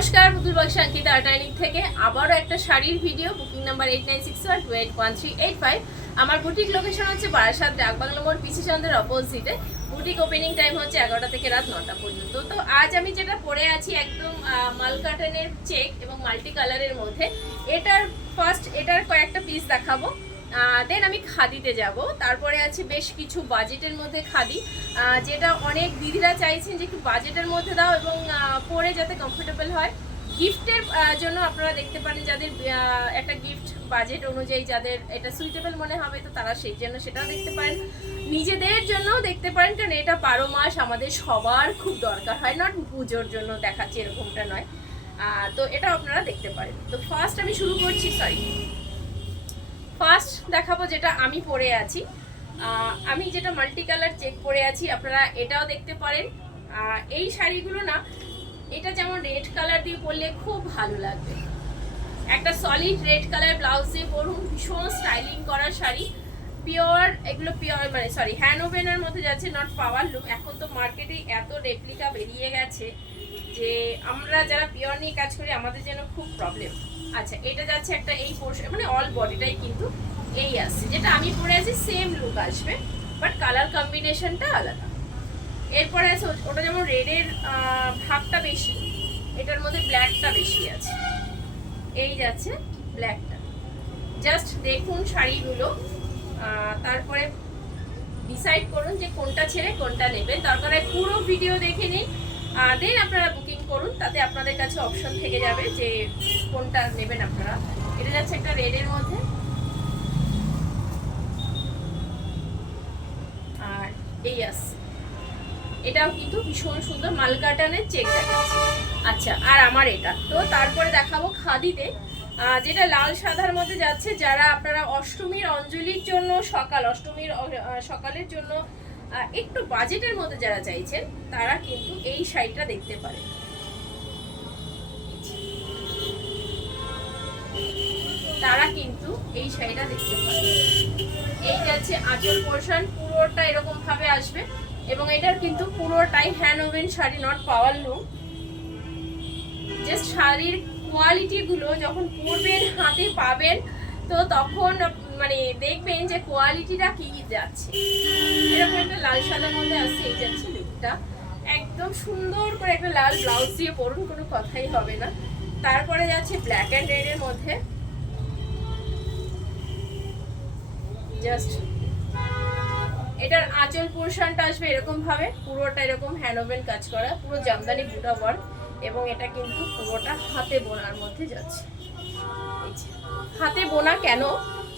নমস্কার, পুতুল বক্স অঙ্কিতা আর্টাইনিক থেকে আবারও একটা শাড়ির ভিডিও। Booking number 8961281385। আমার বুটিক লোকেশন হচ্ছে বারাসাত ডাকবাংলো মোড়, পিসি চন্দ্রের অপোজিটে। বুটিক ওপেনিং টাইম হচ্ছে 11টা থেকে রাত 9টা পর্যন্ত। তো আজ আমি যেটা পরে আছি একদম মাল কাটনের চেক এবং মাল্টি কালারের মধ্যে। এটার কয়েকটা পিস দেখাবো, দেন আমি খাদিতে যাব। তারপরে আছে বেশ কিছু বাজেটের মধ্যে খাদি, যেটা অনেক দিদিরা চাইছেন যে একটু বাজেটের মধ্যে দাও এবং পরে যাতে কমফোর্টেবল হয়। গিফটের জন্য আপনারা দেখতে পারেন, যাদের একটা গিফট বাজেট অনুযায়ী যাদের এটা সুইটেবল মনে হবে, তো তারা সেই জন্য সেটাও দেখতে পারেন। নিজেদের জন্যও দেখতে পারেন, কারণ এটা 12 মাস আমাদের সবার খুব দরকার হয়, নট পুজোর জন্য দেখাচ্ছি এরকমটা নয়। তো এটা আপনারা দেখতে পারেন। তো ফার্স্ট আমি শুরু করছি, ফার্স্ট দেখাবো যেটা আমি পরে আছি। আমি যেটা মাল্টি কালার চেক পরে আছি, আপনারা এটাও দেখতে পারেন। এই শাড়িগুলো না, এটা যেমন রেড কালার দিয়ে পরলে খুব ভালো লাগবে। একটা সলিড রেড কালার ব্লাউজ দিয়ে পরুন, ভীষণ স্টাইলিং করা শাড়ি। পিওর, এগুলো পিওর মানে হ্যান্ড ওভেনের মধ্যে যাচ্ছে, নট পাওয়ার লুম। এখন তো মার্কেটে এত রেপ্লিকা বেরিয়ে গেছে যে আমরা যারা পিওর নিয়ে কাজ করি আমাদের জন্য খুব প্রবলেম। আচ্ছা, এটা যাচ্ছে একটা এই পোর্শন, মানে অল বডিটাই কিন্তু এই আসছে। যেটা আমি পরে আছি সেম লুক আসবে, বাট কালার কম্বিনেশনটা আলাদা। এরপরে আছে ওটা যেমন রেডের ভাগটা বেশি, এটার মধ্যে ব্ল্যাকটা বেশি আছে। এই যাচ্ছে ব্ল্যাকটা। জাস্ট দেখুন শাড়িগুলো, তারপরে ডিসাইড করুন যে কোনটা ছেড়ে কোনটা নেবেন। তারপরে পুরো ভিডিও দেখে নিন, দেন আপনারা বুকিং করুন। তাতে আপনাদের কাছে অপশন থেকে যাবে যে কোনটা নেবেন আপনারা। এটা যাচ্ছে একটা রেডের মধ্যে, আর এই আসছে এটাও কিন্তু ভীষণ সুন্দর মালকাটানের চেক দেখাচ্ছে। আচ্ছা, আর আমার এটা তো তারপরে দেখাবো খাদিতে, যেটা লাল সাদার মধ্যে যাচ্ছে। যারা আপনারা অষ্টমীর অঞ্জলির জন্য অষ্টমীর সকালের জন্য একটু বাজেটের মধ্যে যারা চাইছেন, তারা কিন্তু এই শাড়িটা দেখতে পারেন। এই যাচ্ছে আঁচল পোর্শন, পুরোটা এরকম ভাবে আসবে এবং এটার কিন্তু পুরোটাই hand woven sari, not power loom. Just শাড়ির কোয়ালিটি গুলো যখন পরবেন, হাতে পাবেন, তো তখন মানে দেখবেন যে কোয়ালিটিটা কি যাচ্ছে। এরকম একটা লাল সাদার মধ্যে আসছে, এই যাচ্ছে লুকটা। একদম সুন্দর করে একটা লাল ব্লাউজ দিয়ে পরুন, কোনো কথাই হবে না। তারপরে যাচ্ছে ব্ল্যাক অ্যান্ড রেড এর মধ্যে। জাস্ট এটার আঁচল পোর্শনটা আসবে এরকম ভাবে, পুরোটা এরকম হ্যান্ড ওভেন কাজ করা, পুরো জামদানি বুটা ওয়ার্ক, এবং এটা কিন্তু পুরোটা হাতে বোনার মধ্যে যাচ্ছে। হাতে বোনা কেন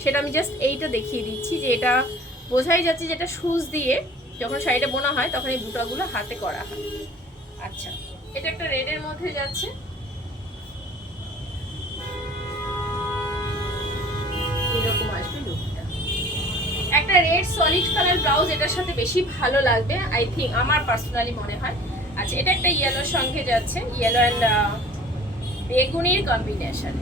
সেটা আমি জাস্ট এইটা দেখিয়ে দিচ্ছি, যে এটা বোঝাই যাচ্ছে যেটা সুচ দিয়ে যখন শাড়িটা বোনা হয় তখন এই বুটাগুলো হাতে করা হয়। আচ্ছা, এটা একটা রেডের মধ্যে যাচ্ছে, এরকম আসবে লুকটা। একটা রেড সলিড কালার ব্লাউজ এটার সাথে বেশি ভালো লাগবে, আই থিঙ্ক, আমার পার্সোনালি মনে হয়। আচ্ছা, এটা একটা ইয়েলোর সঙ্গে যাচ্ছে, ইয়েলো অ্যান্ড বেগুনির কম্বিনেশন।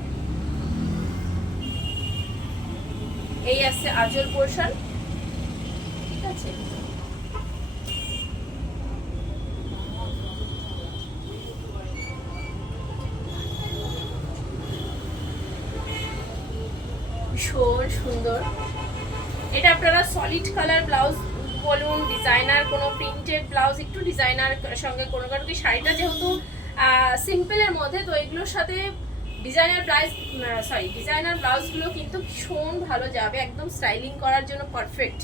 এই আসছে আঁচল পোর্শন, ঠিক আছে। ভীষণ সুন্দর। এটা আপনারা সলিড কালার ব্লাউজ বলুন, ডিজাইনার কোনো প্রিন্টেড ব্লাউজ, একটু ডিজাইনার সঙ্গে কোনো কারণ কি শাড়িটা যেহেতু সিম্পলের মধ্যে, তো এগুলোর সাথে ডিজাইনার ব্লাউজগুলো কিন্তু ভীষণ ভালো যাবে, একদম স্টাইলিং করার জন্য পারফেক্ট।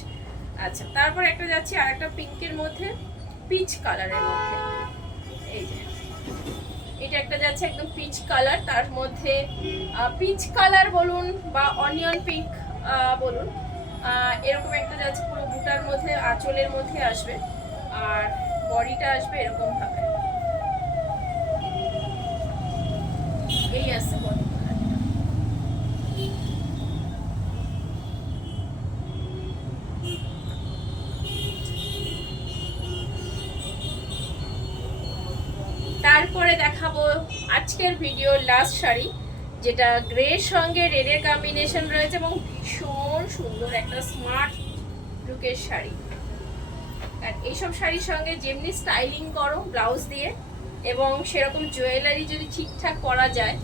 আচ্ছা, তারপর একটা যাচ্ছে আর একটা পিঙ্কের মধ্যে, পিচ কালারের মধ্যে। এই যে এটা একটা যাচ্ছে একদম পিচ কালার, তার মধ্যে পিচ কালার বলুন বা অনিয়ন পিঙ্ক বলুন, এরকম একটা যাচ্ছে পুরো বুটার মধ্যে, আঁচলের মধ্যে আসবে, আর বডিটা আসবে এরকম ভাবে। এই আসছে বডি। তারপরে দেখাবো আজকের ভিডিওর লাস্ট শাড়ি, যেটা গ্রের সঙ্গে রেডের কম্বিনেশন রয়েছে এবং ভীষণ সুন্দর একটা স্মার্ট লুকের শাড়ি। আর এইসব শাড়ির সঙ্গে যেমনি স্টাইলিং করো ব্লাউজ দিয়ে, এবং সেরকম জুয়েলারি যদি ঠিকঠাক করা যায়,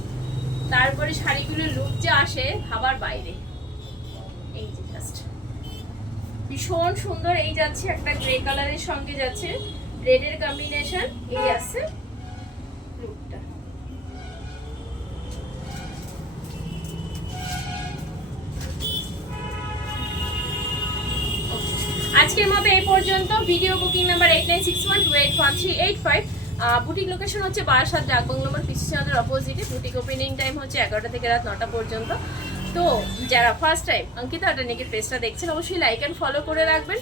তারপরে শাড়িগুলোর লুক যে আসে ভাবার বাইরে। এই যে জাস্ট ভীষণ সুন্দর। এই যাচ্ছে একটা গ্রে কালারের সঙ্গে যাচ্ছে রেডের কম্বিনেশন, এই আছে লুকটা। আজকের মতো এই পর্যন্ত। Video booking number 8961281385। Boutique location হচ্ছে বারাসাত ডাকবাংলো নম্বর কৃষ্ণচন্দ্রের অপোজিটে। বুটিক ওপেনিং টাইম হচ্ছে 11টা থেকে রাত 9টা পর্যন্ত। তো যারা ফার্স্ট টাইম অঙ্কিতা আটানিকের পেজটা দেখছেন অবশ্যই লাইক অ্যান্ড ফলো করে রাখবেন,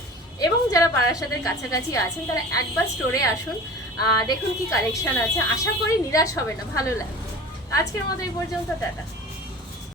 এবং যারা বারাসাতের কাছাকাছি আছেন তারা একবার স্টোরে আসুন, দেখুন কি কালেকশন আছে। আশা করি নিরাশ হবে না, ভালো লাগবে। আজকের মতো এই পর্যন্ত, টাটা।